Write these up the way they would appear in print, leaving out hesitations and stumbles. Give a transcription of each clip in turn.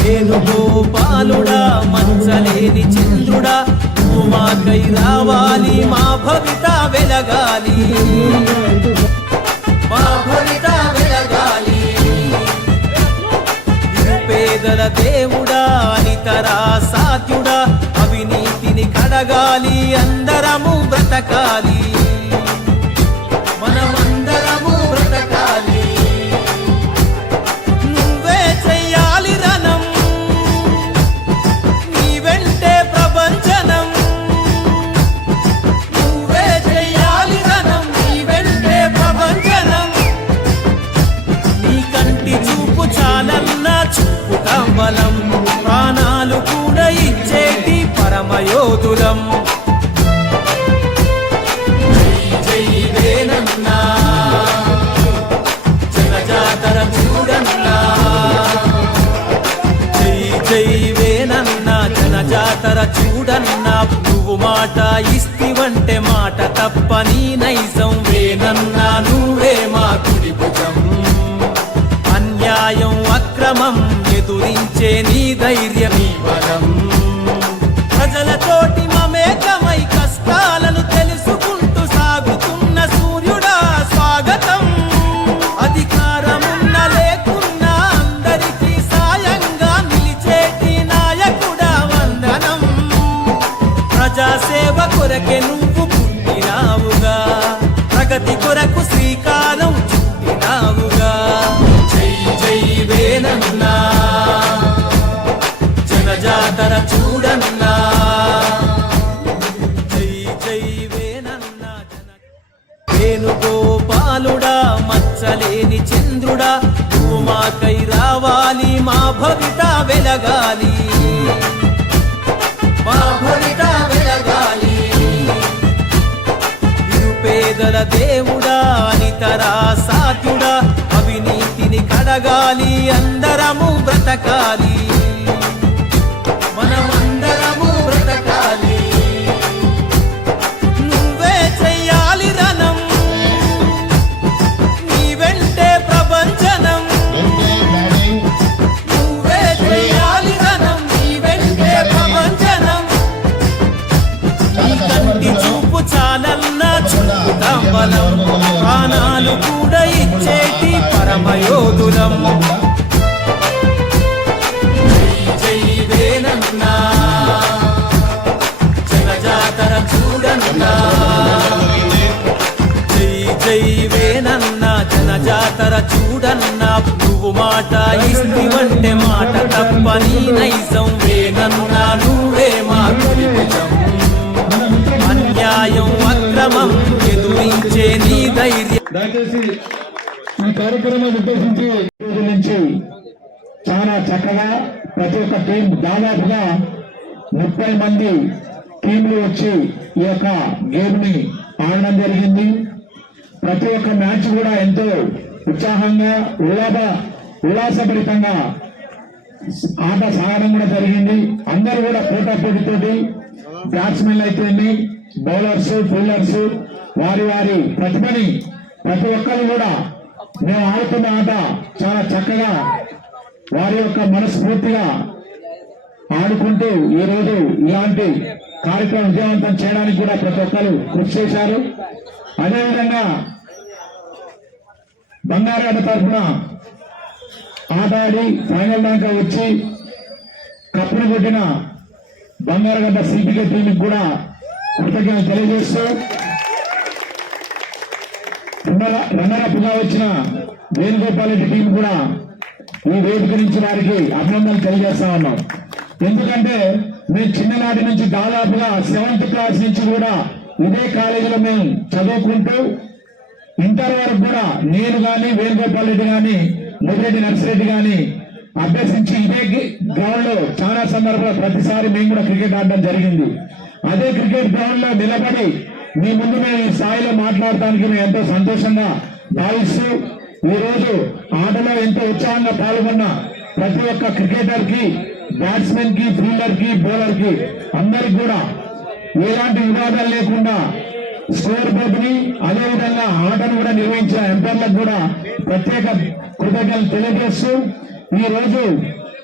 వేణుగోపాలుడా మచ్చలేని చంద్రుడా నువ్వు మాకై రావాలి మా భవిత వెలగాలి మా భవిత వెలగాలి పేదల దేవుడా అనితరా సాధ్యుడా అవినీతిని కడగాలి అందరము బ్రతకాలి మనమందరము బ్రతకాలి నువ్వే చెయ్యాలి రణం నీ వెంటే ప్రపంచనం నువ్వే చెయ్యాలి రణం నీ వెంటే ప్రపంచనం నీ కంటి చూపు చాలన్నా చూపు కవ్వలం ప్రాణాలు కూడా ఇచ్చేటి పరమయోధులం జై వేనన్నా జనజాతర చూడన్నా జై జై వేనన్నా జనజాతర చూడన్నా నువ్వు మాట ఇస్తివంటే మాట తప్పని నైజం వేనన్నా నువ్వే మా కుడి భుజం అన్యాయం అక్రమం ఎదురించే నీ ధైర్యం నీ బలం ప్రజలతోటి మమేకమై కష్టాలను తెలుసుకుంటూ సాగుతున్న సూర్యుడా స్వాగతం అధికారమున్న లేకున్నా అందరికీ సాయంగా నిలిచేటి నాయకుడా వందనం ప్రజాసేవ కొరకే నువ్వు పుట్టినావుగా ప్రగతి కొరకు శ్రీకారం చుట్టినావుగా జై జై వేనన్నా జనజాతర చూడన్నా జై జై వేనన్నా వేణుగోపాలుడా మచ్చలేని చంద్రుడా నువ్వు మాకై రావాలి మా భవిత వెలగాలి మా భవిత వెలగాలి నిరుపేదల దేవుడా అనితరా సాధ్యుడా అవినీతిని కడగాలి అందరము బ్రతకాలి మనమందరము బ్రతకాలి నువ్వే చెయ్యాలి రణం నీ వెంటే ప్రపంచనం నువ్వే చెయ్యాలి రణం నీ వెంటే ప్రపంచనం నీ కంటి చూపు చాలన్నా చూపు కవ్వలం ప్రాణాలు కూడా ఇచ్చేటి పరమయోధులం జై వేనన్నా జనజాతర చూడన్నా జై జై వేనన్నా జనజాతర చూడన్నా నువ్వు మాట ఇస్తివంటే మాట తప్పని నైజం వేనన్నా నువ్వే మా కుడి భుజం అన్యాయం అక్రమం ఎదురించే నీ ధైర్యం దయచేసి ఈ కార్యక్రమాన్ని ఉద్దేశించి రోజుల నుంచి చాలా చక్కగా ప్రతి ఒక్క టీం దాదాపుగా 30 మంది టీంలు వచ్చి ఈ యొక్క గేమ్ ని ఆడడం జరిగింది. ప్రతి ఒక్క మ్యాచ్ కూడా ఎంతో ఉత్సాహంగా ఉల్లాసభరితంగా ఆట సాగడం కూడా జరిగింది. అందరూ కూడా పోటాపోటీతోటి బ్యాట్స్మెన్లు అయితేమి బౌలర్స్ ఫీల్డర్స్ వారి వారి ప్రతిభని ప్రతి ఒక్కరు కూడా మేము ఆడుతున్న ఆట చాలా చక్కగా వారి యొక్క మనస్ఫూర్తిగా ఆడుకుంటూ ఈ రోజు ఇలాంటి కార్యక్రమం విజయవంతం చేయడానికి కూడా ప్రతి ఒక్కరు కృషి చేశారు. అదేవిధంగా బంగారాట తరఫున ఆట ఆడి ఫైనల్ దాకా వచ్చి కప్పును కొట్టిన బంగారగడ్డ సిపికే టీంకి కూడా కృతజ్ఞతలు తెలియజేస్తూ రన్నరప్ గా వచ్చిన వేణుగోపాల్ రెడ్డి టీం కూడా ఈ వేదిక నుంచి వారికి అభినందనలు తెలియజేస్తా ఉన్నాం. ఎందుకంటే మేము చిన్ననాటి నుంచి దాదాపుగా 7th క్లాస్ నుంచి కూడా ఇదే కాలేజీలో మేము చదువుకుంటూ ఇంటర్ వరకు కూడా నేను గాని వేణుగోపాల్ రెడ్డి గాని ముదిరెడ్డి నర్సిరెడ్డి గాని అభ్యసించి ఇదే గ్రౌండ్ లో చాలా సందర్భాలు ప్రతిసారి మేము కూడా క్రికెట్ ఆడడం జరిగింది. అదే క్రికెట్ గ్రౌండ్ లో నిలబడి మీ ముందు మేము ఈ స్థాయిలో మాట్లాడటానికి మేము ఎంతో సంతోషంగా భావిస్తూ ఈ రోజు ఆటలో ఎంతో ఉత్సాహంగా పాల్గొన్న ప్రతి ఒక్క క్రికెటర్ కి బ్యాట్స్మెన్ కి ఫీల్డర్ కి బౌలర్ కి అందరికి కూడా ఎలాంటి వివాదాలు లేకుండా స్కోర్ బోర్డుని అదేవిధంగా ఆటను కూడా నిర్వహించిన ఎంపైర్లకు కూడా ప్రత్యేక కృతజ్ఞతలు తెలియజేస్తూ ఈ రోజు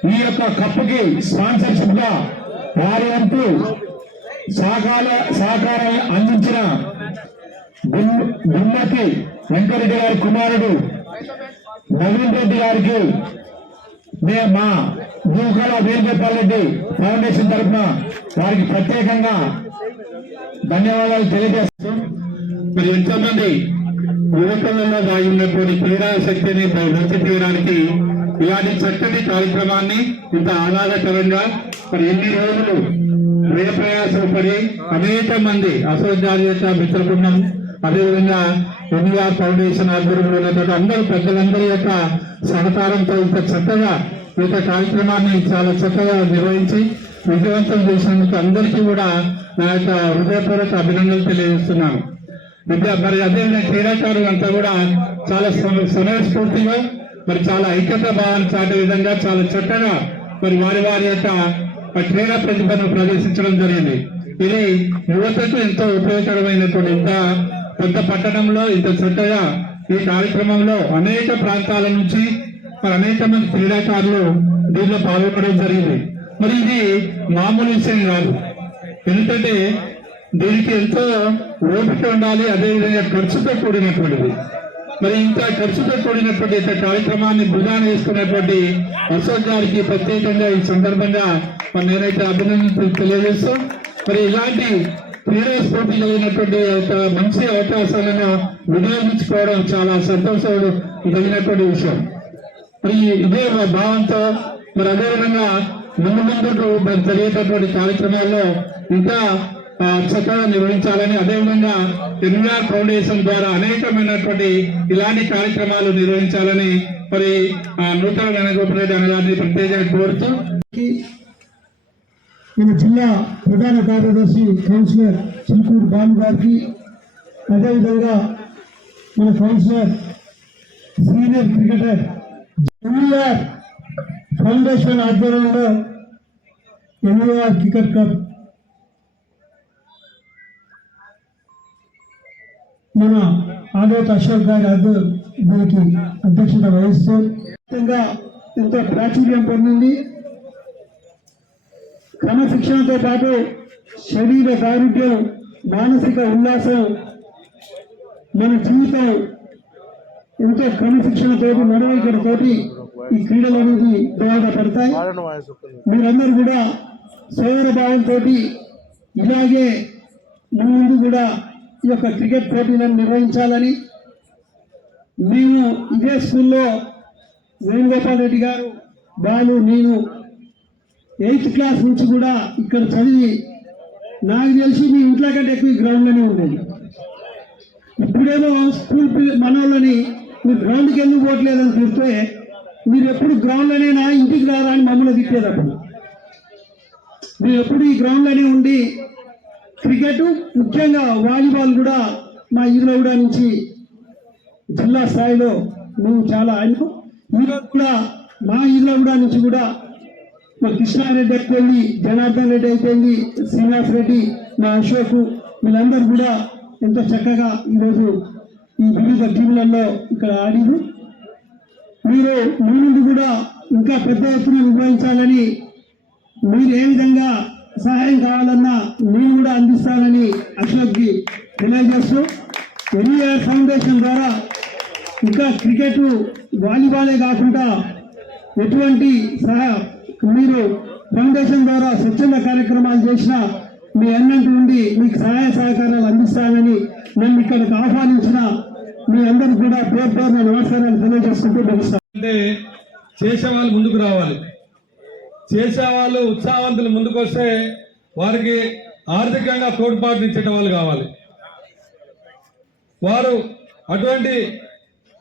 ఈ యొక్క కప్పుకి స్పాన్సర్షిప్ గా వారి వంతు సహకారం అందించిన గుమ్మతి వెంకరెడ్డి గారి కుమారుడు నవీన్ రెడ్డి గారికి మా భూకళ వేణుగోపాల్ రెడ్డి ఫౌండేషన్ తరఫున వారికి ప్రత్యేకంగా ధన్యవాదాలు తెలియజేస్తాం. మరి ఎంతోమంది యువకులలో దాగి ఉన్నటువంటి క్రీడా శక్తిని వృద్ధి చేయడానికి ఇలాంటి చక్కటి కార్యక్రమాన్ని ఇంత ఆహ్లాదకరంగా మరి ఎన్ని రోజులు ప్రయాసం పడి అనేక మంది అసోసియేషన్ మిత్ర బృందం అదేవిధంగా ఎన్ఆర్ ఫౌండేషన్ ఆధ్వర్యంలో ఉన్నటువంటి అందరూ పెద్దలందరి యొక్క సహకారంతో ఇంత చక్కగా ఈ యొక్క కార్యక్రమాన్ని చాలా చక్కగా నిర్వహించి విజయవంతం చేసినందుకు అందరికీ కూడా నా యొక్క హృదయపూర్వక అభినందనలు తెలియజేస్తున్నాను. మరి అదేవిధంగా క్రీడాకారులు అంతా కూడా చాలా సమయస్ఫూర్తిగా మరి చాలా ఐక్యత భావాన్ని చాటే విధంగా చాలా చక్కగా మరి వారి యొక్క క్రీడా ప్రతిభను ప్రదర్శించడం జరిగింది. ఇది యువతకు ఎంతో ఉపయోగకరమైనటువంటి ఇంత పెద్ద పట్టణంలో ఇంత చక్కగా ఈ కార్యక్రమంలో అనేక ప్రాంతాల నుంచి మరి అనేక మంది క్రీడాకారులు దీనిలో పాల్గొనడం జరిగింది. మరి ఇది మామూలు విషయం కాదు, ఎందుకంటే దీనికి ఎంతో ఓపిక ఉండాలి, అదేవిధంగా ఖర్చుతో కూడినటువంటిది. మరి ఇంత ఖర్చుతో కూడినటువంటి ఇంత కార్యక్రమాన్ని భుజాన వేసుకున్నటువంటి అశోక్ గారికి ప్రత్యేకంగా ఈ సందర్భంగా మరి నేనైతే అభినందనలు తెలియజేస్తూ మరి ఇలాంటి క్రీడా స్ఫూర్తి కలిగినటువంటి మంచి అవకాశాలను వినియోగించుకోవడం చాలా సంతోషం కలిగినటువంటి విషయం. మరి ఇదే భావంతో మరి అదేవిధంగా ముందు మరి జరిగేటటువంటి కార్యక్రమాల్లో ఇంకా చక్కగా నిర్వహించాలని, అదేవిధంగా ఎన్ఆర్ ఫౌండేషన్ ద్వారా అనేకమైనటువంటి ఇలాంటి కార్యక్రమాలు నిర్వహించాలని మరి నూతన వేణుగోపాల్ రెడ్డి గారిని ప్రత్యేకంగా కోరుతూ మన జిల్లా ప్రధాన కార్యదర్శి కౌన్సిలర్ చిలుకూరు బాలు గారికి, అదేవిధంగా మన councillor senior cricketer NR foundation ఆధ్వర్యంలో ఎన్ఆర్ క్రికెట్ క్లబ్ మన ఆదోత్ అశోక్ గారి దీనికి అధ్యక్షత వహిస్తూ ఎంతో ప్రాచుర్యం పొందింది. క్రమశిక్షణతో పాటు శరీర దారుఢ్యం, మానసిక ఉల్లాసం, మన జీవితం ఎంతో క్రమశిక్షణతోటి నడవడికతోటి ఈ క్రీడలు అనేది దోహదపడతాయి. మీరందరూ కూడా సోదర భావంతో ఇలాగే ముందు కూడా ఈ యొక్క క్రికెట్ పోటీలను నిర్వహించాలని, మేము ఇదే స్కూల్లో వేణుగోపాల్ రెడ్డి గారు, బాలు, నేను 8th క్లాస్ నుంచి కూడా ఇక్కడ చదివి నాకు తెలిసి మీ ఇంట్లో కంటే ఎక్కువ గ్రౌండ్లోనే ఉండేది. ఇప్పుడేమో స్కూల్ మనోళ్ళని మీరు గ్రౌండ్కి ఎందుకు పోవట్లేదని చూస్తే మీరు ఎప్పుడు గ్రౌండ్లోనేనా, ఇంటికి రారా అని మమ్మల్ని తిట్టేటప్పుడు మీరు ఎప్పుడు ఈ గ్రౌండ్లోనే ఉండి క్రికెట్, ముఖ్యంగా వాలీబాల్ కూడా మా ఈరోడ నుంచి జిల్లా స్థాయిలో మేము చాలా ఆయనకు ఈరోజు కూడా మా ఈరోడ నుంచి కూడా మా కృష్ణారెడ్డి అయిపోయింది, జనార్దన్ రెడ్డి అయిపోయింది, శ్రీనివాస్ రెడ్డి, మా అశోక్, వీళ్ళందరూ కూడా ఎంతో చక్కగా ఈరోజు ఈ వివిధ టీములలో ఇక్కడ ఆడిరు. మీరు ముందు కూడా ఇంకా పెద్ద ఎత్తున నిర్వహించాలని, మీరు ఏ విధంగా సహాయం కావాలన్నా నేను కూడా అందిస్తానని అశోక్కి తెలియజేస్తూ, ఎన్ఆర్ ఫౌండేషన్ ద్వారా ఇంకా క్రికెట్, వాలీబాలే కాకుండా ఎటువంటి మీరు ఫౌండేషన్ ద్వారా స్వచ్ఛంద కార్యక్రమాలు చేసిన మీ అన్నంటి నుండి మీకు సహాయ సహకారాలు అందిస్తానని నన్ను ఇక్కడికి ఆహ్వానించిన మీ అందరూ కూడా పేరు పేరున నమస్కారాలు తెలియజేసుకుంటూ ముగిస్తాను. అంటే చేసేవాళ్ళు ముందుకు రావాలి, చేసేవాళ్ళు ఉత్సాహవంతులు ముందుకు వస్తే వారికి ఆర్థికంగా తోడ్పాటునిచ్చే వాళ్ళు కావాలి. వారు అటువంటి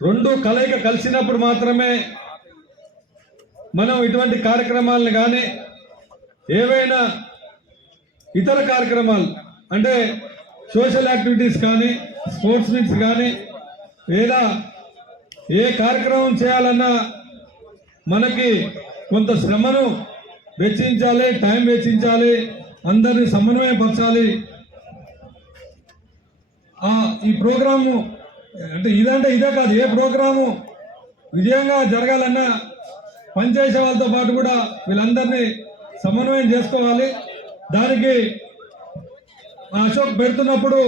రెండు కలయిక కలిసినప్పుడు మాత్రమే మనం ఇటువంటి కార్యక్రమాలను కానీ ఏవైనా ఇతర కార్యక్రమాలు అంటే సోషల్ యాక్టివిటీస్ కానీ స్పోర్ట్స్ మీట్స్ కానీ లేదా ఏ కార్యక్రమం చేయాలన్నా మనకి కొంత శ్రమను వెచ్చించాలి, టైం వెచ్చించాలి, అందరినీ సమన్వయపరచాలి. ఈ ప్రోగ్రాము అంటే ఇదే కాదు, ఏ ప్రోగ్రాము విజయంగా జరగాలన్నా పనిచేసే వాళ్ళతో పాటు కూడా వీళ్ళందరినీ సమన్వయం చేసుకోవాలి. దానికి అశోక్ పెడుతున్నప్పుడు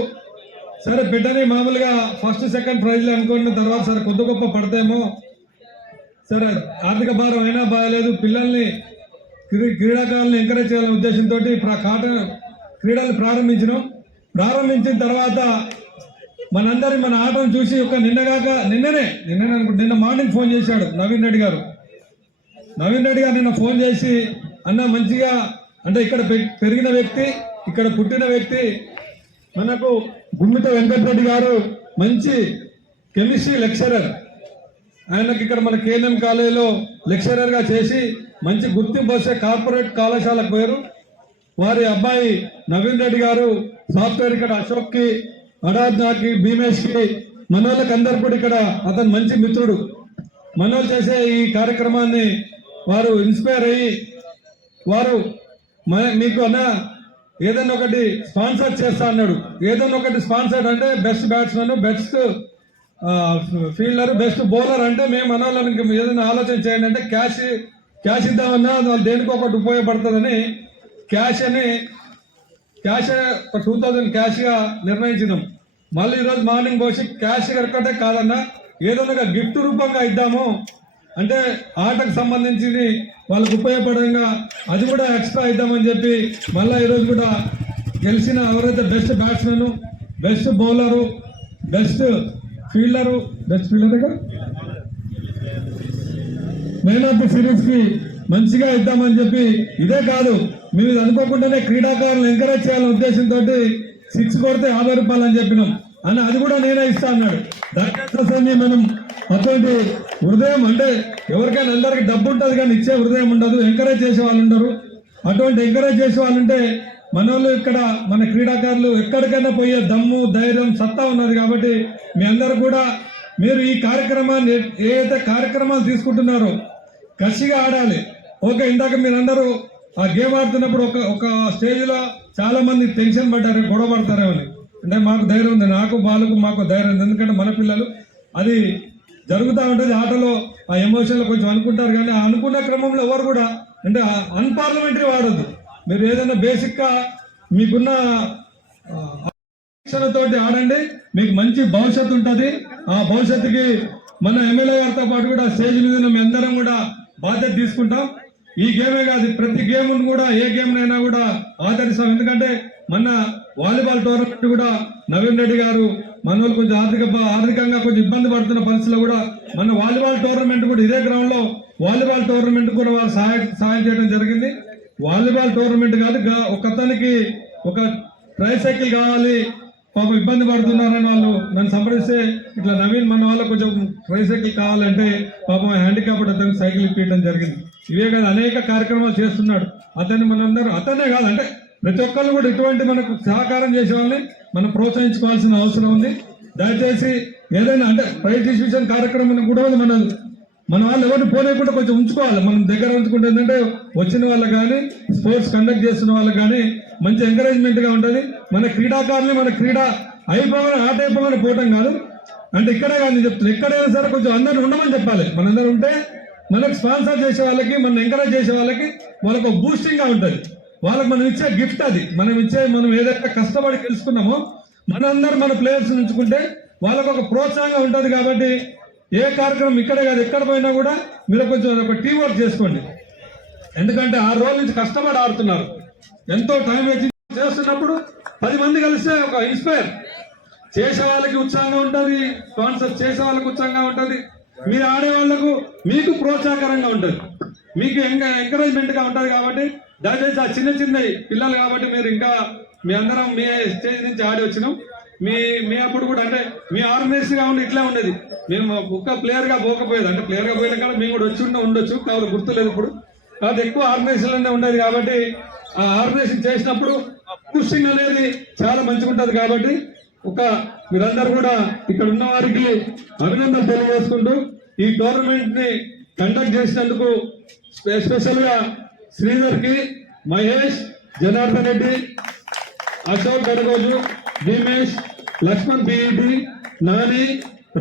సరే బిడ్డని మామూలుగా ఫస్ట్ సెకండ్ ప్రైజ్లు అనుకున్న తర్వాత సరే కొద్ది గొప్ప పడతాయేమో, సరే ఆర్థిక భారం అయినా బాగాలేదు, పిల్లల్ని క్రీడాకారులను ఎంకరేజ్ చేయాలనే ఉద్దేశంతో క్రీడలు ప్రారంభించిన తర్వాత మనందరి మన ఆటను చూసి ఒక నిన్న మార్నింగ్ ఫోన్ చేశాడు నవీన్ రెడ్డి గారు నిన్న ఫోన్ చేసి, అన్న మంచిగా అంటే ఇక్కడ పెరిగిన వ్యక్తి, ఇక్కడ పుట్టిన వ్యక్తి మనకు గుమ్మిత వెంకటరెడ్డి గారు మంచి కెమిస్ట్రీ లెక్చరర్, ఆయనకి ఇక్కడ మన కేఎన్ఎం కాలేజీలో లెక్చరర్గా చేసి మంచి గుర్తింపు వచ్చే కార్పొరేట్ కళాశాలకు పోయారు. వారి అబ్బాయి నవీన్ రెడ్డి గారు సాఫ్ట్వేర్ ఇక్కడ అశోక్కి, అడాజ్కి, భీమేష్కి, మనోళ్ళకి అందరు కూడా ఇక్కడ అతను మంచి మిత్రుడు. మనోళ్ళు చేసే ఈ కార్యక్రమాన్ని వారు ఇన్స్పైర్ అయ్యి వారు మీకు అన్న ఏదైనా ఒకటి స్పాన్సర్ చేస్తా అన్నాడు. ఏదైనా ఒకటి స్పాన్సర్ అంటే best batsmen, best fielder, best bowler అంటే మేము మనోళ్ళకి ఏదైనా ఆలోచన చేయండి అంటే క్యాష్ ఇద్దామన్నా వాళ్ళు దేనికి ఒకటి ఉపయోగపడుతుందని క్యాష్ ఒక 2000 క్యాష్గా నిర్ణయించినాం. మళ్ళీ ఈరోజు మార్నింగ్ పోసి క్యాష్ ఒక్కటే కాదన్నా ఏదైనా గిఫ్ట్ రూపంగా ఇద్దాము అంటే ఆటకు సంబంధించి వాళ్ళకు ఉపయోగపడంగా అది కూడా ఎక్స్ట్రా ఇద్దామని చెప్పి మళ్ళీ ఈరోజు కూడా గెలిచిన ఎవరైతే best batsmen, best bowler, best fielder man of the సిరీస్కి మంచిగా ఇద్దామని చెప్పి, ఇదే కాదు మేము ఇది అనుకోకుండానే క్రీడాకారులను ఎంకరేజ్ చేయాలనే ఉద్దేశంతో 6 కొడితే 50 రూపాయలు అని చెప్పినాం అని అది కూడా నేనే ఇస్తా అన్నాడు. దరఖాస్తుని మనం అటువంటి హృదయం అంటే ఎవరికైనా అందరికి డబ్బు ఉంటుంది కానీ ఇచ్చే హృదయం ఉండదు, ఎంకరేజ్ చేసే వాళ్ళు ఉండరు. అటువంటి ఎంకరేజ్ చేసే వాళ్ళు ఉంటే మన వాళ్ళు ఇక్కడ మన క్రీడాకారులు ఎక్కడికైనా పోయే దమ్ము, ధైర్యం, సత్తా ఉన్నది. కాబట్టి మీ అందరూ కూడా మీరు ఈ కార్యక్రమాన్ని ఏదైతే కార్యక్రమాలు తీసుకుంటున్నారో కసిగా ఆడాలి. ఓకే, ఇందాక మీరందరూ ఆ గేమ్ ఆడుతున్నప్పుడు ఒక స్టేజ్లో చాలా మంది టెన్షన్ పడ్డారు, గొడవ పడతారేమని. అంటే మాకు ధైర్యం ఉంది, నాకు బాలకు మాకు ధైర్యం ఉంది, ఎందుకంటే మన పిల్లలు అది జరుగుతూ ఉంటుంది. ఆటలో ఆ ఎమోషన్లో కొంచెం అనుకుంటారు కానీ ఆ అనుకున్న క్రమంలో ఎవరు కూడా అంటే అన్పార్లమెంటరీ వాడద్దు. మీరు ఏదైనా బేసిక్గా మీకున్న తోటి ఆడండి, మీకు మంచి భవిష్యత్తు ఉంటుంది. ఆ భవిష్యత్తుకి మన ఎమ్మెల్యే గారితో పాటు కూడా స్టేజ్ మీద మేము అందరం కూడా బాధ్యత తీసుకుంటాం. ఈ గేమే కాదు ప్రతి గేమ్ కూడా ఏ గేమ్నైనా కూడా ఆదరిస్తాం. ఎందుకంటే మన వాలీబాల్ టోర్నమెంట్ కూడా నవీన్ రెడ్డి గారు మన వాళ్ళు కొంచెం ఆర్థికంగా కొంచెం ఇబ్బంది పడుతున్న పరిస్థితుల్లో కూడా మన వాలీబాల్ టోర్నమెంట్ కూడా ఇదే గ్రౌండ్ లో వాలీబాల్ టోర్నమెంట్ కూడా వాళ్ళు సహాయం చేయడం జరిగింది. వాలీబాల్ టోర్నమెంట్ కాదు, ఒక అతనికి ఒక ట్రైసైకిల్ కావాలి, పాపం ఇబ్బంది పడుతున్నారని వాళ్ళు నన్ను సంప్రదిస్తే ఇట్లా నవీన్ మన వాళ్ళకు కొంచెం ట్రైసైకిల్ కావాలంటే పాపం హ్యాండిక్యాప్డ్ అతనికి సైకిల్ ఇప్పించడం జరిగింది. ఇవే కాదు అనేక కార్యక్రమాలు చేస్తున్నాడు అతన్ని. మనందరూ అతనే కాదు అంటే ప్రతి ఒక్కళ్ళు కూడా ఇటువంటి మనకు సహకారం చేసే వాళ్ళని మనం ప్రోత్సహించుకోవాల్సిన అవసరం ఉంది. దయచేసి ఏదైనా అంటే ప్రైజ్ డిస్ట్రిబ్యూషన్ కార్యక్రమం కూడా మన వాళ్ళు ఎవరిని పోలేకుండా కొంచెం ఉంచుకోవాలి, మనం దగ్గర ఉంచుకుంటే ఏంటంటే వచ్చిన వాళ్ళకి కానీ స్పోర్ట్స్ కండక్ట్ చేస్తున్న వాళ్ళకి కానీ మంచి ఎంకరేజ్మెంట్ గా ఉంటుంది. మన క్రీడాకారులు మన క్రీడ అయిపోగానే ఆట అయిపోగానే పోవటం కాదు అంటే ఇక్కడే కానీ చెప్తాను, ఎక్కడైనా సరే కొంచెం అందరూ ఉండమని చెప్పాలి. మనందరూ ఉంటే మనకు స్పాన్సర్ చేసే వాళ్ళకి, మనం ఎంకరేజ్ చేసే వాళ్ళకి వాళ్ళకు బూస్టింగ్ గా ఉంటుంది. వాళ్ళకి మనం ఇచ్చే గిఫ్ట్ అది. మనం ఏదైతే కష్టపడి తెలుసుకున్నామో మనందరూ మన ప్లేయర్స్ ఉంచుకుంటే వాళ్ళకు ఒక ప్రోత్సాహంగా ఉంటుంది. కాబట్టి ఏ కార్యక్రమం ఇక్కడే కాదు ఎక్కడ పోయినా కూడా మీరు కొంచెం ఒక టీం వర్క్ చేసుకోండి. ఎందుకంటే 6 రోజుల నుంచి కష్టపడి ఆడుతున్నారు, ఎంతో టైం వేసి చేస్తున్నప్పుడు 10 మంది కలిస్తే ఒక ఇన్స్పైర్ చేసే వాళ్ళకి ఉత్సాహంగా ఉంటుంది, స్పాన్సర్ చేసే వాళ్ళకి ఉత్సాహంగా ఉంటుంది, మీరు ఆడే వాళ్లకు మీకు ప్రోత్సాహకరంగా ఉంటుంది, మీకు ఎంకరేజ్మెంట్ గా ఉంటుంది. కాబట్టి దయచేసి ఆ చిన్న పిల్లలు కాబట్టి మీరు ఇంకా మీ అందరం మీ స్టేజ్ నుంచి ఆడి వచ్చినాం. మీ అప్పుడు కూడా అంటే మీ ఆర్గనైజ్ గా ఉండి ఇట్లా ఉండేది. మేము ఒక్క ప్లేయర్ గా పోకపోయేది, అంటే ప్లేయర్ గా పోయిన కాదు మేము కూడా వచ్చి ఉండొచ్చు, కాబట్టి గుర్తులేదు ఇప్పుడు. కాబట్టి ఎక్కువ ఆర్గనైజేషన్ ఉండేది. కాబట్టి ఆ ఆర్గనైజేషన్ చేసినప్పుడు పుషింగ్ అనేది చాలా మంచిగా ఉంటుంది. కాబట్టి మీరందరూ కూడా ఇక్కడ ఉన్న వారికి అభినందనలు తెలియజేసుకుంటూ ఈ టోర్నమెంట్ ని కండక్ట్ చేసినందుకు స్పెషల్ గా శ్రీధర్ కి, మహేష్, జనార్దన్ రెడ్డి, అశోక్ గడగోజు, భీమేష్, లక్ష్మణ్ బిఈడి, నాని,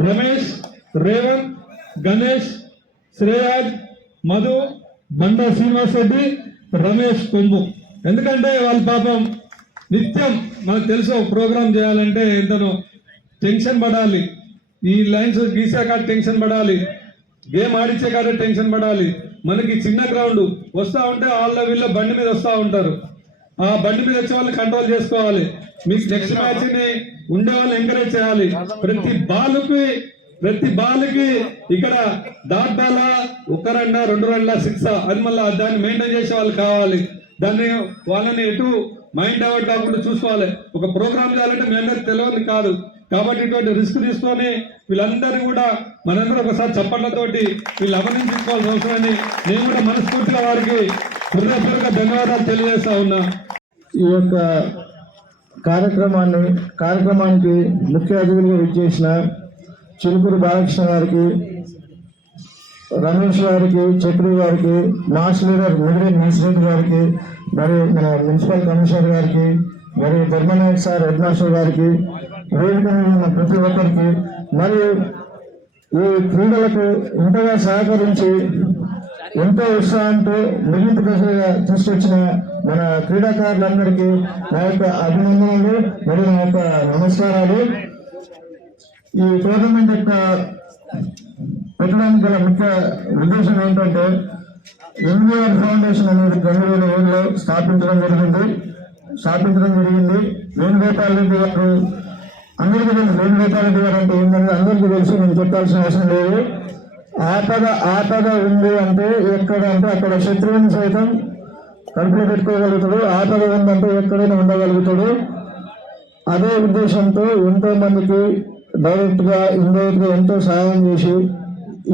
రమేష్, రేవంత్, గణేష్, శ్రేయాజ్, మధు, బండా శ్రీనివాస్ రెడ్డి, రమేష్ కొంబు. ఎందుకంటే వాళ్ళ పాపం నిత్యం మనకు తెలుసు ప్రోగ్రామ్ చేయాలంటే ఎంతనో టెన్షన్ పడాలి, ఈ లైన్స్ గీసాక టెన్షన్ పడాలి, గేమ్ ఆడిచ్చే కాడ టెన్షన్ పడాలి. మనకి చిన్న గ్రౌండ్ వస్తూ ఉంటే వాళ్ళ వీళ్ళ బండి మీద వస్తూ ఉంటారు, ఆ బండి మీద వచ్చే వాళ్ళు కంట్రోల్ చేసుకోవాలి. మీకు నెక్స్ట్ మ్యాచ్ ని ఉండే వాళ్ళు ఎంకరేజ్ చేయాలి. ప్రతి బాల్కి ఇక్కడ డాట్ బాల్ 1 రన్ 2 రన్ల 6 అది మళ్ళీ దాన్ని మెయింటైన్ చేసే వాళ్ళు కావాలి. దాన్ని వాళ్ళని ఎటు మైండ్ డైవర్ట్ కాకుండా చూసుకోవాలి. ఒక ప్రోగ్రామ్ చేయాలంటే మీ అందరికి తెలియదు కాదు, కాబట్టి ఇటువంటి రిస్క్ తీసుకొని వీళ్ళందరినీ కూడా మనందరూ ఒకసారి చప్పట్లతోటి వీళ్ళు అభినందించుకోవాల్సిన అవసరమని నేను కూడా మనస్ఫూర్తిగా వారికి హృదయపూర్వక ధన్యవాదాలు తెలియజేస్తా ఉన్నా. ఈ యొక్క కార్యక్రమానికి ముఖ్య అతిథులుగా విచ్చేసిన చిలుకూరు బాలకృష్ణ గారికి, రమేష్ గారికి, చక్రి గారికి, మాస్ లీడర్ ముదిరి నర్సిరెడ్డి గారికి, మరియు మన మున్సిపల్ కమిషనర్ గారికి, మరియు ధర్మనాయక్ సార్ హెడ్ మాస్టర్ గారికి, వేదిక మీద ఉన్న ప్రతి ఒక్కరికి, మరియు ఈ క్రీడలకు ఇంతగా సహకరించి ఎంతో ఉత్సాహంతో మిగిలిన దశగా తీసుకొచ్చిన మన క్రీడాకారులందరికీ నా యొక్క అభినందనలు మరియు నా యొక్క నమస్కారాలు. ఈ టోర్నమెంట్ యొక్క పెట్టడానికి గల ముఖ్య ఉద్దేశం ఏంటంటే ఎన్వీఆర్ ఫౌండేషన్ అనేది 2007లో స్థాపించడం జరిగింది. వేణుగోపాల్ రెడ్డి గారు అందరికీ తెలుసు. వేణుగోపాల్ రెడ్డి గారు అంటే ఏంటంటే అందరికీ తెలుసు, నేను చెప్పాల్సిన అవసరం లేదు. ఆపద ఉంది అంటే ఎక్కడ అంటే అక్కడ శత్రువుని సైతం కడుపులో పెట్టుకోగలుగుతాడు, ఆపద ఉందంటే ఎక్కడైనా ఉండగలుగుతాడు. అదే ఉద్దేశంతో ఎంతో మందికి డైరెక్ట్ గా ఇండైరెక్ట్ గా ఎంతో సహాయం చేసి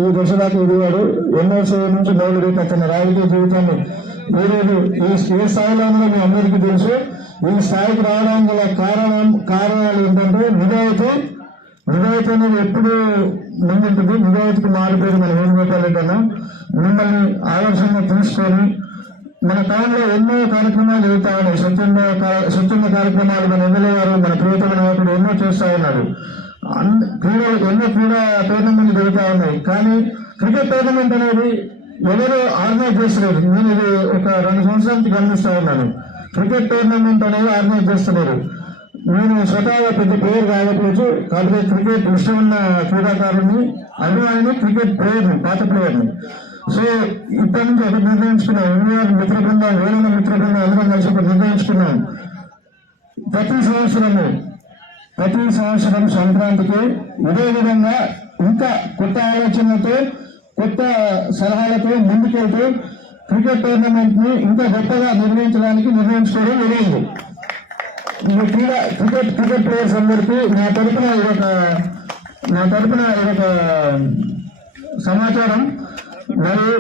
ఈ దశ దాకా ఎదిగాడు. ఎన్ఎస్ఏ నుంచి మొదలుపెట్టి అతని రాజకీయ జీవితాన్ని ఈరోజు ఏ స్థాయిలో ఉందో మీ అందరికీ తెలుసు. ఈ స్థాయికి రావడానికి గల కారణాలు ఏంటంటే నిజాయితీ అనేది ఎప్పుడు ముందుంటుంది. నిజాయితీకి మారిపోయి మన వేణుగోపాల్ రెడ్డి అన్న మిమ్మల్ని ఆదర్శంగా తీసుకొని మన టౌన్లో ఎన్నో కార్యక్రమాలు జరుగుతా ఉన్నాయి. స్వచ్ఛంద కార్యక్రమాలు మన ఎమ్మెల్యే గారు, మన ప్రియతమ నాయకుడు ఎన్నో చేస్తా ఉన్నారు. ఎన్నో క్రీడా టోర్నమెంట్లు జరుగుతూ ఉన్నాయి. కానీ క్రికెట్ టోర్నమెంట్ అనేది ఎవరు ఆర్గనైజ్ చేస్తలేరు. నేను ఇది ఒక 2 సంవత్సరాల నుంచి గమనిస్తూ ఉన్నాను. క్రికెట్ టోర్నమెంట్ అనేది ఆర్గనైజ్ చేస్తున్నారు. నేను స్వతహాగా పెద్ద ప్లేయర్ కాకపోవచ్చు, కాకపోతే క్రికెట్ ఇష్టం ఉన్న క్రీడాకారుని, అభిమానిని, క్రికెట్ ప్లేయర్ని, పాత ప్లేయర్ని. సో ఇప్పటి నుంచి ఒకటి నిర్ణయించుకున్నాం. ఎన్వీఆర్ మిత్ర బృందం, వేరే మిత్ర బృందం అందరం కలిసి ఒకటి నిర్ణయించుకున్నాం. ప్రతి సంవత్సరం సంక్రాంతికి ఇదే విధంగా ఇంకా కొత్త ఆలోచనలతో, కొత్త సలహాలతో ముందుకెళ్తూ క్రికెట్ టోర్నమెంట్ ని ఇంకా గొప్పగా నిర్వహించుకోవడం జరిగింది. క్రికెట్ ప్లేయర్స్ అందరికీ నా తరఫున ఇదొక సమాచారం. మరియు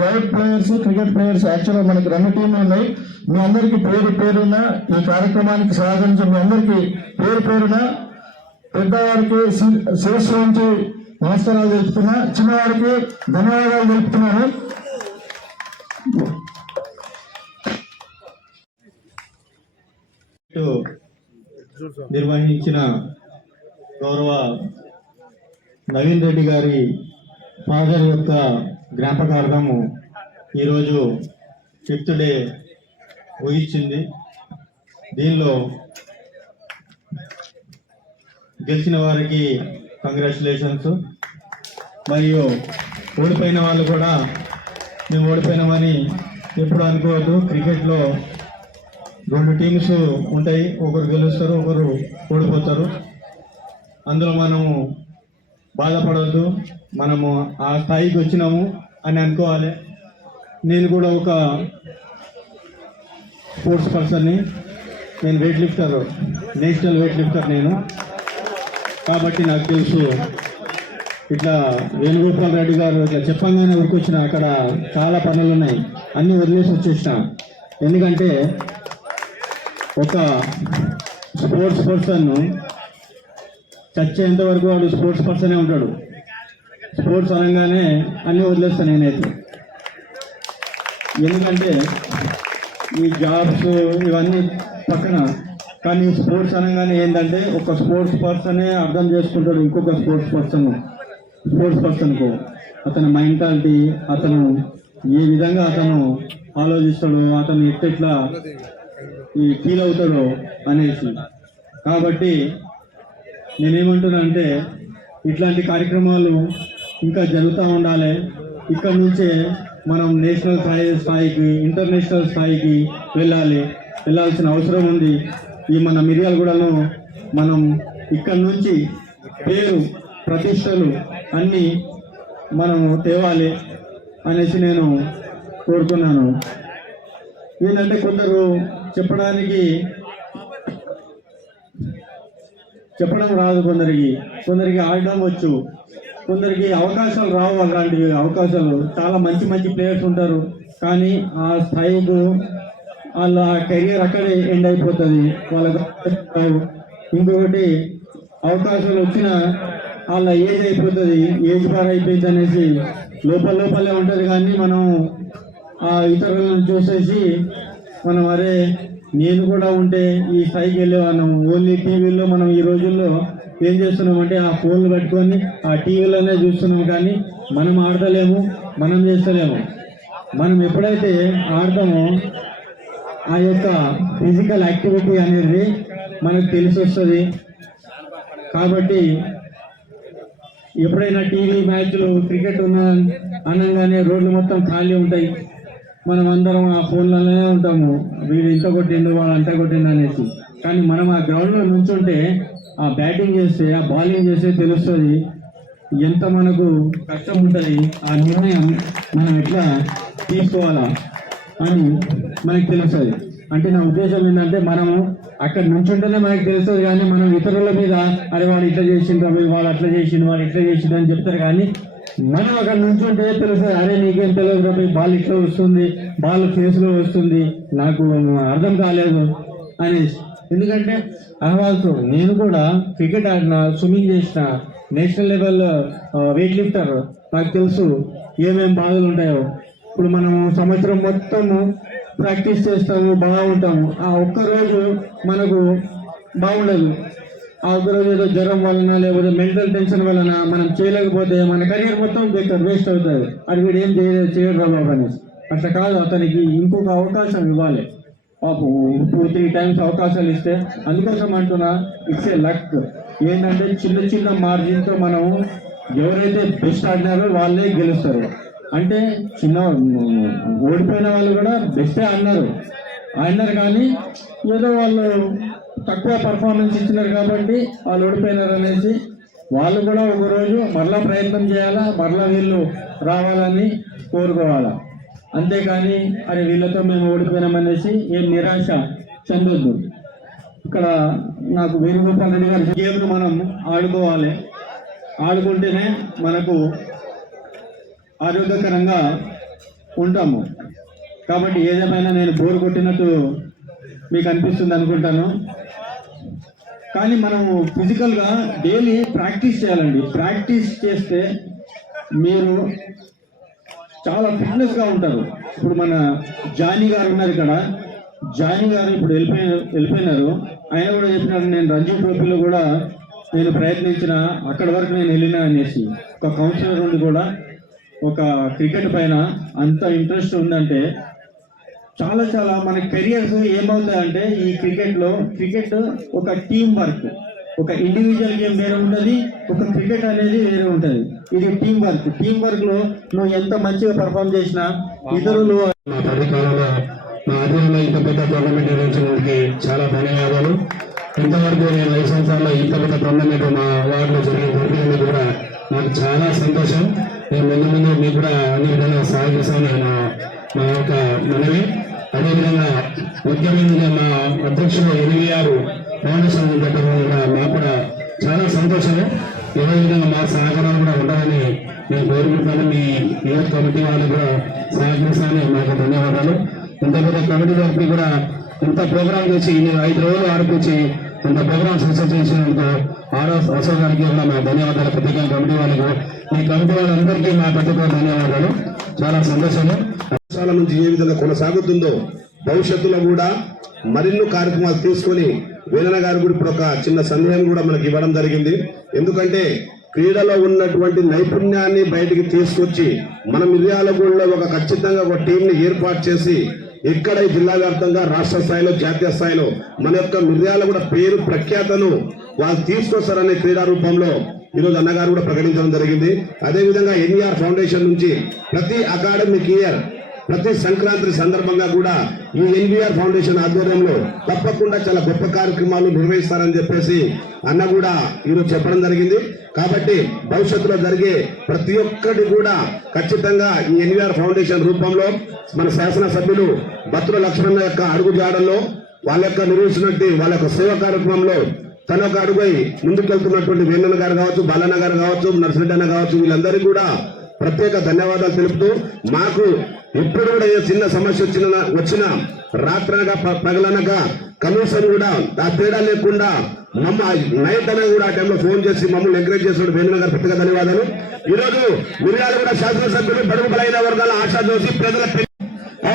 గైడ్ ప్లేయర్స్, క్రికెట్ ప్లేయర్స్ యాక్చువల్గా మనకి 2 టీంలు ఉన్నాయి. మీ అందరికీ పేరున ఈ కార్యక్రమానికి సహకరించిన మీ అందరికీ పేరున పెద్దవారికి శిరస్సు నుంచి నమస్కారాలు తెలుపుతున్నా, చిన్నవారికి ధన్యవాదాలు తెలుపుతున్నాను. నిర్వహించిన గౌరవ నవీన్ రెడ్డి గారి ఫాదర్ యొక్క జ్ఞాపకార్థము ఈరోజు 5th డే ఊహించింది. దీనిలో గెలిచిన వారికి కంగ్రాచులేషన్స్. మరియు ఓడిపోయిన వాళ్ళు కూడా మేము ఓడిపోయినామని ఎప్పుడు అనుకోవద్దు. క్రికెట్లో 2 టీమ్స్ ఉంటాయి, ఒకరు గెలుస్తారు, ఒకరు ఓడిపోతారు. అందులో మనము బాధపడవద్దు. మనము ఆ స్థాయికి వచ్చినాము అని అనుకోవాలి. నేను కూడా ఒక స్పోర్ట్స్ పర్సన్ని, నేను weight lifter, national weight lifter నేను. కాబట్టి నాకు తెలుసు ఇట్లా వేణుగోపాల్ రెడ్డి గారు ఇట్లా చెప్పంగానే ఊరికొచ్చిన అక్కడ చాలా పనులు ఉన్నాయి, అన్నీ వదిలేసి వచ్చేసిన. ఎందుకంటే ఒక స్పోర్ట్స్ పర్సన్ చచ్చేంత వరకు వాడు స్పోర్ట్స్ పర్సనే ఉంటాడు. స్పోర్ట్స్ అనగానే అన్నీ వదిలేస్తాను నేనైతే. ఎందుకంటే ఈ జాబ్స్ ఇవన్నీ పక్కన కానీ స్పోర్ట్స్ అనగానే ఏంటంటే ఒక స్పోర్ట్స్ పర్సనే అర్థం చేసుకుంటాడు ఇంకొక స్పోర్ట్స్ పర్సన్కు అతని మెంటాలిటీ, అతను ఏ విధంగా అతను ఆలోచిస్తాడో, అతను ఎట్లా ఈ ఫీల్ అవుతాడో అనేసి. కాబట్టి నేనేమంటున్నా అంటే ఇట్లాంటి కార్యక్రమాలు ఇంకా జరుగుతూ ఉండాలి. ఇక్కడ నుంచే మనం నేషనల్ స్థాయికి, ఇంటర్నేషనల్ స్థాయికి వెళ్ళాల్సిన అవసరం ఉంది. ఈ మన మిర్యాలగూడను మనం ఇక్కడ నుంచి పేరు ప్రతిష్టలు అన్నీ మనం తేవాలి అనేసి నేను కోరుకున్నాను. ఏంటంటే కొందరు చెప్పడం రాదు, కొందరికి ఆడడం వచ్చు, కొందరికి అవకాశాలు రావు. అలాంటివి అవకాశాలు చాలా మంచి ప్లేయర్స్ ఉంటారు, కానీ ఆ స్థాయికి వాళ్ళ కెరియర్ అక్కడే ఎండ్ అయిపోతుంది. వాళ్ళకి ఇంకొకటి అవకాశాలు వచ్చినా వాళ్ళ ఏజ్ అయిపోతుంది, ఏజ్ బార్ అయిపోయింది అనేసి లోపలే ఉంటుంది. కానీ మనం ఆ ఇతరులను చూసేసి మనం అరే నేను కూడా ఉంటే ఈ స్థాయికి వెళ్ళేవాళ్ళం. ఓన్లీ టీవీలో మనం ఈ రోజుల్లో ఏం చేస్తున్నామంటే ఆ ఫోన్లు పెట్టుకొని ఆ టీవీలోనే చూస్తున్నాం, కానీ మనం ఆడతలేము, మనం చేస్తలేము. మనం ఎప్పుడైతే ఆడతామో ఆ యొక్క ఫిజికల్ యాక్టివిటీ అనేది మనకు తెలిసి వస్తుంది. కాబట్టి ఎప్పుడైనా టీవీ మ్యాచ్లు, క్రికెట్ అనగానే రోడ్లు మొత్తం ఖాళీ ఉంటాయి, మనం అందరం ఆ ఫోన్లలోనే ఉంటాము, వీడు ఇంత కొట్టిండు, వాడు అంత కొట్టిండు అనేసి. కానీ మనం ఆ గ్రౌండ్లో నుంచుంటే ఆ బ్యాటింగ్ చేస్తే, ఆ బౌలింగ్ చేస్తే తెలుస్తుంది ఎంత మనకు కష్టం ఉంటుంది, ఆ నిర్ణయం మనం ఎట్లా తీసుకోవాలా అని మనకు తెలుస్తుంది. అంటే నా ఉద్దేశం ఏంటంటే మనము అక్కడ నుంచుంటేనే మనకు తెలుస్తుంది, కానీ మనం ఇతరుల మీద అరే వాడు ఇట్లా చేసిండు, వాడు అట్లా చేసిండు, వాడు ఇట్లా చేసిండు అని చెప్తారు. కానీ మనం అక్కడ నుంచుంటే తెలుస్తుంది, అరే నీకేం తెలియదు కాబట్టి బాల్ ఇట్లా వస్తుంది, బాల్ ఫేస్లో వస్తుంది, నాకు అర్థం కాలేదు అనేసి. ఎందుకంటే అహ్వాల్తో నేను కూడా క్రికెట్ ఆడిన, స్విమ్మింగ్ చేసిన, నేషనల్ లెవెల్ వెయిట్ లిఫ్టర్, నాకు తెలుసు ఏమేమి బాధలు ఉంటాయో. ఇప్పుడు మనము సంవత్సరం మొత్తము ప్రాక్టీస్ చేస్తాము, బాగుంటాము, ఆ ఒక్కరోజు మనకు బాగుండదు. ఆ ఒక్కరోజు ఏదో జ్వరం వలన లేకపోతే మెంటల్ టెన్షన్ వలన మనం చేయలేకపోతే మన కెరీర్ మొత్తం వేస్ట్ అవుతుంది. అది వీడు ఏం చేయడు రా బాబు అనేసి. అట్లా కాదు, అతనికి ఇంకొక అవకాశం ఇవ్వాలి. పాపం 2-3 టైమ్స్ అవకాశాలు ఇస్తే, అందుకోసం అంటున్నా ఇట్స్ ఏ లక్. ఏంటంటే చిన్న మార్జిన్తో మనం ఎవరైతే బెస్ట్ ఆడినారో వాళ్ళే గెలుస్తారు. అంటే ఓడిపోయిన వాళ్ళు కూడా బెస్టే ఆడినారు, కానీ ఏదో వాళ్ళు తక్కువ పర్ఫార్మెన్స్ ఇచ్చినారు కాబట్టి వాళ్ళు ఓడిపోయినారు అనేసి వాళ్ళు కూడా ఒకరోజు మరలా ప్రయత్నం చేయాలా, మరలా వీళ్ళు రావాలని కోరుకోవాలా. అంతేకాని అరే వీళ్ళతో మేము ఓడిపోయినామనేసి ఏం నిరాశ చెందొద్దు. ఇక్కడ నాకు వేణుగోపాల్ రెడ్డి గారి గేమ్ను మనం ఆడుకోవాలి, ఆడుకుంటేనే మనకు ఆరోగ్యకరంగా ఉంటాము. కాబట్టి ఏదేమైనా నేను బోర్ కొట్టినట్టు మీకు అనిపిస్తుంది అనుకుంటాను. కానీ మనము ఫిజికల్గా డైలీ ప్రాక్టీస్ చేయాలండి. ప్రాక్టీస్ చేస్తే మీరు చాలా ఫిట్నెస్గా ఉంటారు. ఇప్పుడు మన జానీ గారు ఉన్నారు ఇక్కడ, జానీ గారు ఇప్పుడు వెళ్ళిపోయినారు. ఆయన కూడా చెప్పినారు నేను రంజీ ట్రోఫీలో కూడా నేను ప్రయత్నించిన, అక్కడి వరకు నేను వెళ్ళినా అనేసి. ఒక కౌన్సిలర్ ఉండి కూడా ఒక క్రికెట్ పైన అంత ఇంట్రెస్ట్ ఉందంటే చాలా మన కెరియర్స్ ఏమవుతాయంటే ఈ క్రికెట్ ఒక టీం వర్క్, ఒక ఇండివిజువల్ గేమ్ వేరే ఉంటుంది, ఒక క్రికెట్ అనేది వేరే ఉంటుంది. ఇది టీం వర్క్లో నువ్వు ఎంత మంచిగా పర్ఫామ్ చేసినా ఇతరులు. మా పథకాలలో మా ఆధ్వర్యంలో ఇంత పెద్ద టోర్నమెంట్ నిర్వహించడానికి చాలా ధన్యవాదాలు. ఇంతవరకు నేను 5 సంవత్సరాల్లో ఇంత పెద్ద టోర్నమెంట్ మా వార్డులో జరిగినందుకు కూడా నాకు చాలా సంతోషం. నేను ముందు మీకు కూడా అన్ని విధాలుగా సహాయపడతాను మా యొక్క మనవి. అదేవిధంగా ముఖ్యమంత్రిగా మా అధ్యక్షులు 86 ఫౌండేషన్ పెట్టడం కూడా మాకు కూడా చాలా సంతోషము. ఇదే విధంగా మా సహకారాలు కూడా ఉండాలని నేను కోరుకుంటున్నాను. మీ యూత్ కమిటీ వాళ్ళకి కూడా సహకరిస్తానని మాకు ధన్యవాదాలు. ఇంత పెద్ద కమిటీ వారికి కూడా ఇంత ప్రోగ్రాం చేసి 5 రోజులు ఆడిపించి ఇంత ప్రోగ్రాం సక్సెస్ చేసినందుకు అశోక్ గారికి కూడా మా ధన్యవాదాలు. ప్రత్యేకంగా కమిటీ వాళ్ళకు, ఈ కమిటీ వాళ్ళందరికీ మా ప్రత్యేక ధన్యవాదాలు. చాలా సంతోషము. సంవత్సరాల నుంచి ఏ విధంగా కొనసాగుతుందో భవిష్యత్తులో కూడా మరిన్ని కార్యక్రమాలు తీసుకొని వీరన్న గారు కూడా ఇప్పుడు ఒక చిన్న సందేహం కూడా మనకి ఇవ్వడం జరిగింది. ఎందుకంటే క్రీడలో ఉన్నటువంటి నైపుణ్యాన్ని బయటికి తీసుకొచ్చి మన మిర్యాలగూడలో ఒక ఖచ్చితంగా ఒక టీంని ఏర్పాటు చేసి ఇక్కడ ఈ జిల్లా వ్యాప్తంగా రాష్ట్ర స్థాయిలో జాతీయ స్థాయిలో మన యొక్క మిర్యాలగూడ పేరు ప్రఖ్యాతను వాళ్ళు తీసుకొస్తారనే క్రీడా రూపంలో ఈరోజు అన్నగారు కూడా ప్రకటించడం జరిగింది. అదేవిధంగా ఎన్ఈఆర్ ఫౌండేషన్ నుంచి ప్రతి అకాడమిక్ ఇయర్ ప్రతి సంక్రాంతి సందర్భంగా కూడా ఈ ఎన్వీఆర్ ఫౌండేషన్ ఆధ్వర్యంలో తప్పకుండా చాలా గొప్ప కార్యక్రమాలు నిర్వహిస్తారని చెప్పేసి అన్న కూడా ఈరోజు చెప్పడం జరిగింది. కాబట్టి భవిష్యత్తులో జరిగే ప్రతి ఒక్కటి కూడా ఖచ్చితంగా ఈ ఎన్వీఆర్ ఫౌండేషన్ రూపంలో మన శాసనసభ్యులు బత్తుల లక్ష్మణ యొక్క అడుగుజాడల్లో వాళ్ళ యొక్క నిర్వహించినట్టు వాళ్ళ యొక్క సేవా కార్యక్రమంలో తన ఒక అడుగై ముందుకెళ్తున్నటువంటి వేణన్న గారు కావచ్చు, బాలన్న గారు కావచ్చు, నర్సిరెడ్డి అన్న కావచ్చు, వీళ్ళందరికీ కూడా ప్రత్యేక ధన్యవాదాలు తెలుపుతూ మాకు ఎప్పుడు కూడా ఏ చిన్న సమస్య వచ్చినా రాత్రనగా పగలనగా కనీసం కూడా ఆ తేడా లేకుండా నైట్ అనేది కూడా ఆ టైంలో ఫోన్ చేసి మమ్మల్ని ఎంకరేజ్ చేసిన వేణుగ గారు ప్రత్యేక ధన్యవాదాలు. ఈరోజు మిర్యాలగూడ శాసనసభ్యులు బడుగు బలైన వర్గాల ఆశా జ్యోతి ప్రజల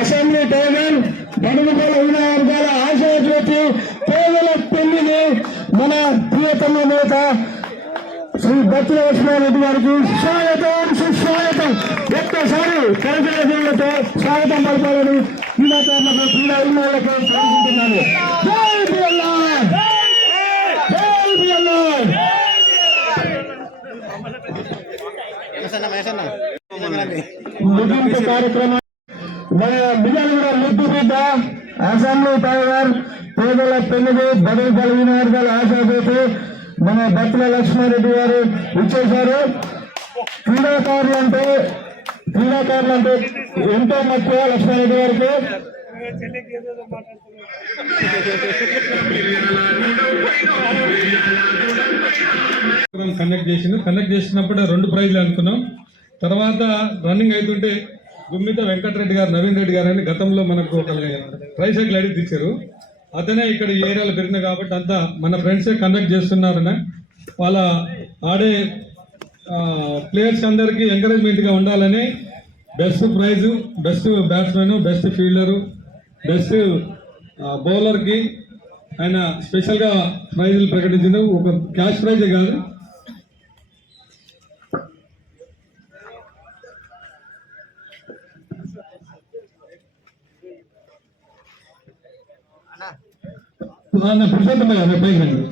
అసెంబ్లీ టైగర్ బడుగు బలైన వర్గాల ఆశా జ్యోతి పేదల పెళ్లిని మన ప్రియతమ నేత శ్రీ బత్తుల లక్ష్మారెడ్డి గారికి స్వాగతం సుస్వాగతం. ఒక్కసారి కరకరతో స్వాగతం పలకాలని క్రీడాకారులకు క్రీడా అభిమానులకు కోరుకుంటున్నాను. జై బిఎల్ఆర్, జై బిఎల్ఆర్. ముగింపు కార్యక్రమం మన మిర్యాలగూడ ముద్దు బిడ్డ అసెంబ్లీ టైగర్ పేదల పెళ్లిది బడుగు బలహీన వర్గాల ఆశాజ్యోతి మన బత్తుల లక్ష్మారెడ్డి గారు ఇచ్చేశారు. క్రీడాకారులు అంటే ఎంతో మక్కువ లక్ష్మారెడ్డి గారికి. కండక్ట్ చేసినప్పుడు 2 ప్రైజ్లు అనుకున్నాం. తర్వాత రన్నింగ్ అవుతుంటే గుమ్మిత వెంకటరెడ్డి గారు, నవీన్ రెడ్డి గారు అని గతంలో మనకు ఒక ట్రైసైకిల్ అడిగి తెచ్చారు. అతనే ఇక్కడ ఈ ఏరియాలో పెరిగిన కాబట్టి అంతా మన ఫ్రెండ్సే కండక్ట్ చేస్తున్నారనే వాళ్ళ ఆడే ప్లేయర్స్ అందరికీ ఎంకరేజ్మెంట్గా ఉండాలని best prize, best batsmen, best fielder, best బౌలర్కి ఆయన స్పెషల్గా ప్రైజులు ప్రకటించిన ఒక క్యాష్ ప్రైజే కాదు, పురుషోత్తమ గారు పైకి రండి.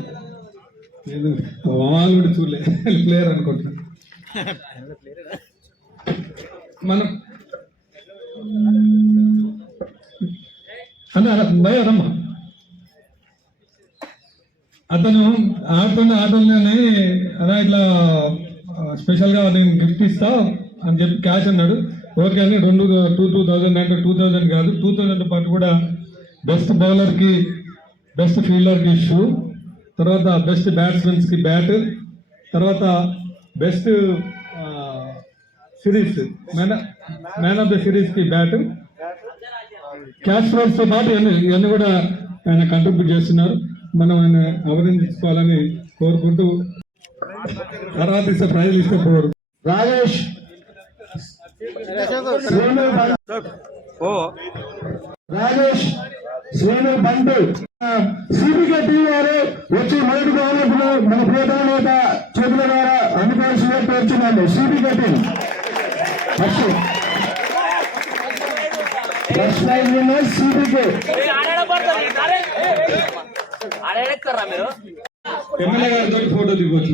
వాళ్ళు కూడా చూడలే ప్లేయర్ అనుకుంటున్నా. మనం భయరమ్మ అతను ఆటోలోనే అలా ఇట్లా స్పెషల్గా నేను గిఫ్ట్ ఇస్తా అని చెప్పి క్యాష్ అన్నాడు. ఓకే అని 2000 అంటే 2000 కాదు 2000 పాటు కూడా బెస్ట్ బౌలర్కి, బెస్ట్ ఫీల్డర్కి షూ, తర్వాత బెస్ట్ బ్యాట్స్మెన్స్కి బ్యాట్, తర్వాత best series man of the సిరీస్కి బ్యాట్, క్యాష్ ప్రైజ్తో పాటు ఇవన్నీ కూడా ఆయన కంట్రిబ్యూట్ చేస్తున్నారు. మనం ఆయన అభినందించుకోవాలని కోరుకుంటూ తర్వాత ఇస్తే ప్రైజ్ ఇస్తే పోరు. రాజేష్ శ్రీను బంటు సిపికే టీం వారు వచ్చి మొదటి గౌరవకులు మన ప్రియతమ నేత చేతుల ద్వారా అందుకోవాల్సిన కోరుచున్నాను. CPK team first prize winner CPK. MLA గారితో ఫోటో దిగొచ్చు.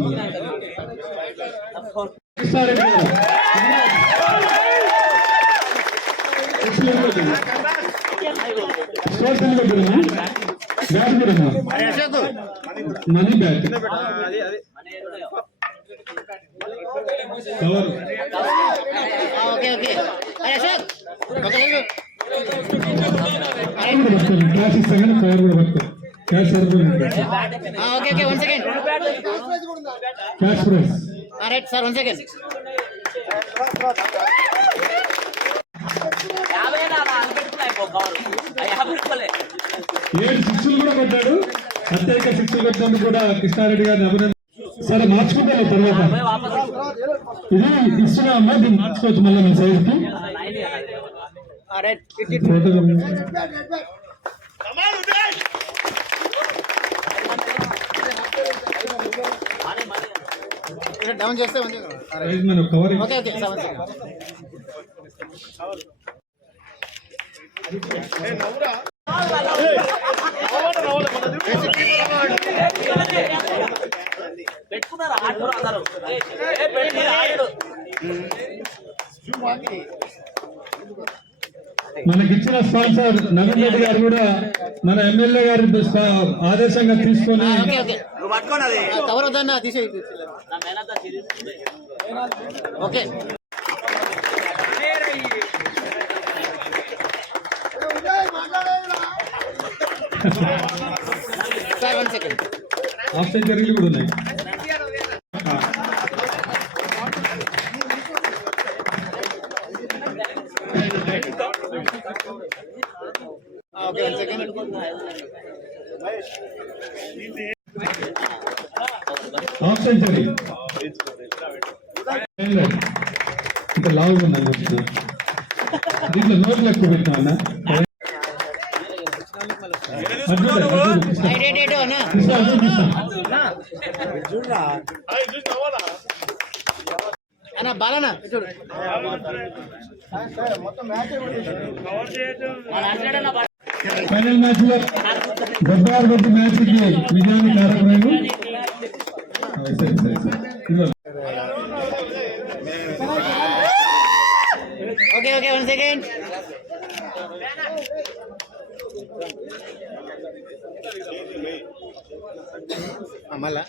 మనీ బ్యాగ్ కవర్ క్యాష్ ఇస్తాను, కవర్ కూడా పట్టుకో. Cash cash price sir 1 second. 7 సిక్స్లు కూడా కొట్టాడు. ప్రత్యేక 6 కొట్టినందుకు కూడా కృష్ణారెడ్డి గారిని అభినందన. సరే మార్చుకుంటాను తర్వాత ఇది ఇస్తున్నా అమ్మా, దీన్ని మార్చుకోవచ్చు మళ్ళీ మీ సైజ్కి. ఫోటో డౌన్ చేస్తే ఉంది. ప్రైజ్ మన కవరింగ్ ఓకే ఓకే 7 సెకండ్. మనకిచ్చిన స్పాన్సర్ నవీన్ రెడ్డి గారు కూడా మన ఎమ్మెల్యే గారి ఆదేశంగా తీసుకొని ఓకే ఓకే కవర్ వద్దన్నా తీసేయి. Okay sir 1 second. హాఫ్ సెంచరీలు కూడా ఉన్నాయి. Okay 1 second. హాఫ్ సెంచరీ ఇంకా లావుగా ఉన్నాయి. దీంట్లో నోట్లు ఎక్కువ పెట్టినా అన్న బాలనా చూడు. ఫైనల్ మ్యాచ్ లో 76 మ్యాచ్ కి విజయాన్ని కారకులైన ఓకే ఓకే 1 సెకండ్. మళ్ళా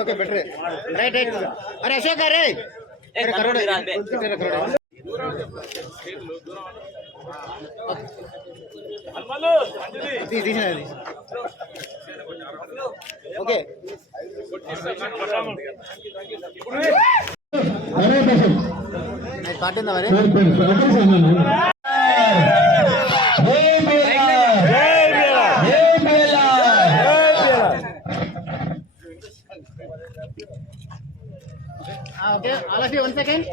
ఓకే బెటర్ రైట్ రైట్. అరే అశోక్ అరే కరోడ్ తీసినది. ఓకే పాటిందా మరి. Okay all of you 1 second.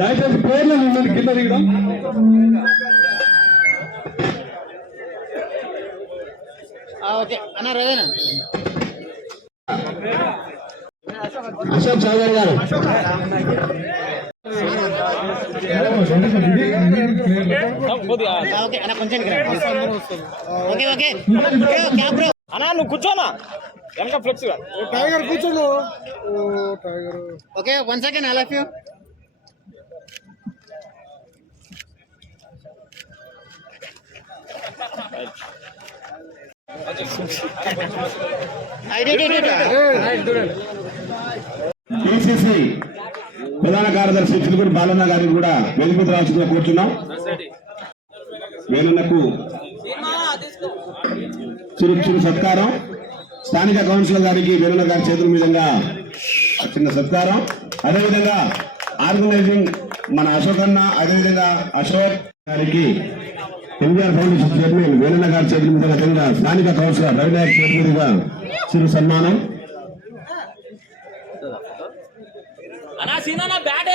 దయచేసి పేర్లు మిమ్మల్ని కింద దిగడం. ఓకే అన్న రవేనా అశోక్ చౌదరి గారు ఓకే అన్న కొంచెం ఓకే ఓకే క్యాప్ బ్రో అన్న నువ్వు కూర్చోనా వెనక ఫ్లెక్స్ టైగర్ కూర్చోను. Okay 1 second all of you. PCC ప్రధాన కార్యదర్శి చిలుకూరు బాలన్న గారికి కూడా వెలుగు రాసుకుని కూర్చున్నాం. వేలన్నకు చిరు సత్కారం. స్థానిక కౌన్సిలర్ గారికి వేలన్న గారి చేతుల మీదుగా చిన్న సత్కారం. అదేవిధంగా ఆర్గనైజింగ్ మన అశోక్ అన్న, అదేవిధంగా అశోక్ గారికి ఎన్టీఆర్ ఫౌండేషన్ చైర్మన్ వేలన్న గారి చేతుల మీదుగా స్థానిక కౌన్సిలర్ రవినాయక్ చేతుల మీదుగా చిరు సన్మానం. అన్నా సీనా బ్యాట్